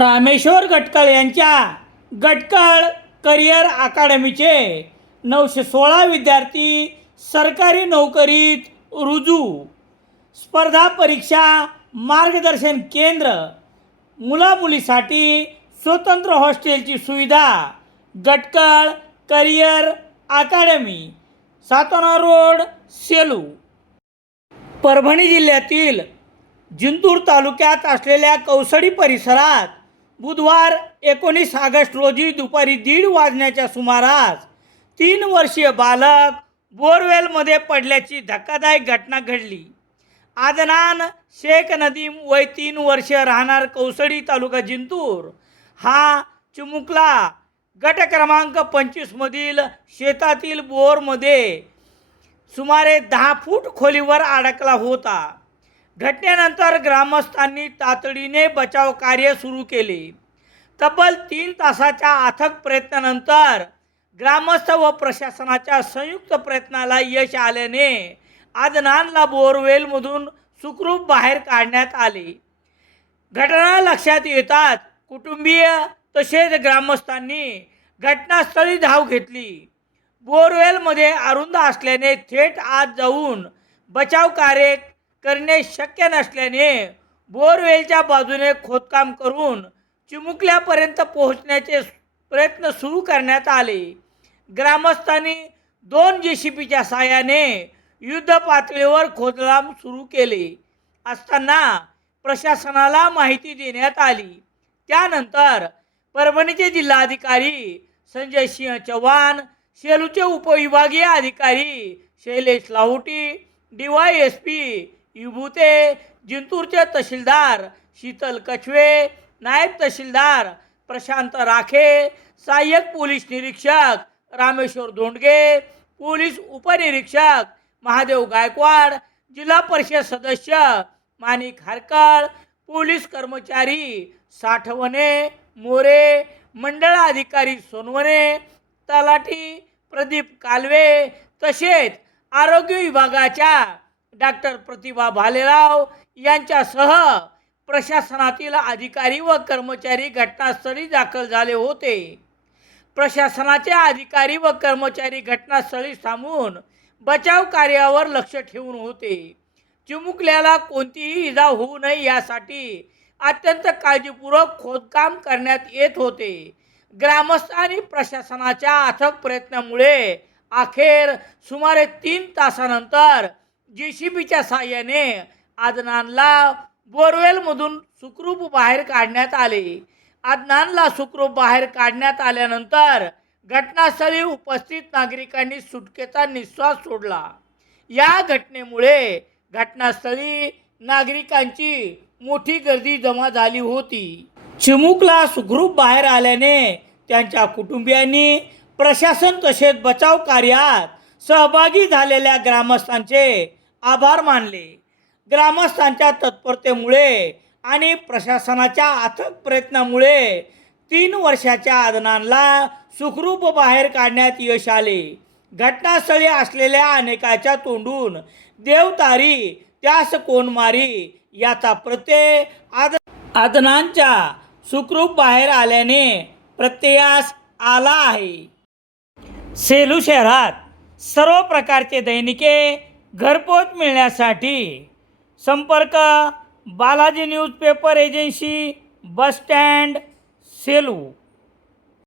रामेश्वर गटकळ यांच्या गटकळ करिअर अकादमीचे 916 विद्यार्थी सरकारी नोकरीत रुजू. स्पर्धा परीक्षा मार्गदर्शन केंद्र, मुलामुलीसाठी स्वतंत्र हॉस्टेलची सुविधा. गटकळ करिअर अकादमी, सातोना रोड, सेलू. परभणी जिल्ह्यातील जिंतूर तालुक्यात असलेल्या कौसडी परिसरात बुधवार 19 ऑगस्ट रोजी दुपारी 1:30 वाजण्याच्या सुमारास 3 वर्षीय बालक बोरवेलमध्ये पडल्याची धक्कादायक घटना घडली. आदनान शेख नदीम वय 3 वर्ष, राहणार कौसडी, तालुका जिंतूर, हा चिमुकला गट क्रमांक 25 मधील शेतातील बोरमध्ये सुमारे 10 फूट खोलीवर अडकला होता. घटनेनंतर ग्रामस्थांनी तातडीने बचाव कार्य सुरू केले. तब्बल 3 तासाच्या अथक प्रयत्नानंतर ग्रामस्थ व प्रशासनाच्या संयुक्त प्रयत्नाला यश आल्याने आदनानला बोरवेलमधून सुखरूप बाहेर काढण्यात आले. घटना लक्षात येताच कुटुंबीय तसेच ग्रामस्थांनी घटनास्थळी धाव घेतली. बोरवेलमध्ये अरुंद असल्याने थेट आत जाऊन बचाव कार्य करणे शक्य नसल्याने बोरवेलच्या बाजूने खोदकाम करून चिमुकल्यापर्यंत पोहोचण्याचे प्रयत्न सुरू करण्यात आले. ग्रामस्थांनी 2 JCBच्या साहाय्याने युद्ध पातळीवर खोदकाम सुरू केले असताना प्रशासनाला माहिती देण्यात आली. त्यानंतर परभणीचे जिल्हाधिकारी संजय सिंह चव्हाण, सेलूचे उपविभागीय अधिकारी शैलेश लाहोटी, DYSP विभूते, जिंतूरचे तहसीलदार शीतल कछवे, नायब तहसीलदार प्रशांत राखे, सहाय्यक पोलीस निरीक्षक रामेश्वर धोंडगे, पोलीस उपनिरीक्षक महादेव गायकवाड, जिल्हा परिषद सदस्य माणिक हरकळ, पोलीस कर्मचारी साठवणे, मोरे, मंडळ अधिकारी सोनवणे, तलाठी प्रदीप कालवे तसेच आरोग्य विभागाच्या डॉक्टर प्रतिभा भालेराव यांच्यासह प्रशासनातील अधिकारी व कर्मचारी घटनास्थळी दाखल झाले होते. प्रशासनाचे अधिकारी व कर्मचारी घटनास्थळी थांबून बचाव कार्यावर लक्ष ठेवून होते. चिमुकल्याला कोणतीही इजा होऊ नये यासाठी अत्यंत काळजीपूर्वक खोदकाम करण्यात येत होते. ग्रामस्थ आणि प्रशासनाच्या अथक प्रयत्नामुळे अखेर सुमारे 3 तासानंतर JCBच्या साहाय्याने आदनानला बोरवेलमधून सुखरूप बाहेर काढण्यात आले. आदनानला सुखरूप बाहेर काढण्यात आल्यानंतर घटनास्थळी उपस्थित नागरिकांनी सुटकेचा निश्वास सोडला. या घटनेमुळे घटनास्थळी नागरिकांची मोठी गर्दी जमा झाली होती. चिमुकला सुखरूप बाहेर आल्याने त्यांच्या कुटुंबियांनी प्रशासन तसेच बचाव कार्यात सहभागी झालेल्या ग्रामस्थांचे आभार मानले. ग्रामस्थांच्या तत्परतेमुळे आणि प्रशासनाच्या अथक प्रयत्नामुळे 3 वर्षाच्या आदनानला सुखरूप बाहेर काढण्यात यश आले. घटनास्थळी असलेल्या अनेकाच्या तोंडून देवतारी त्यास कोण मारी याचा प्रत्यय आदनानच्या सुखरूप बाहेर आल्याने प्रत्ययास आला आहे. सेलू शहरात सर्व प्रकारचे दैनिके घरपोच मिळण्यासाठी संपर्क Balaji newspaper agency, bus stand, Selu.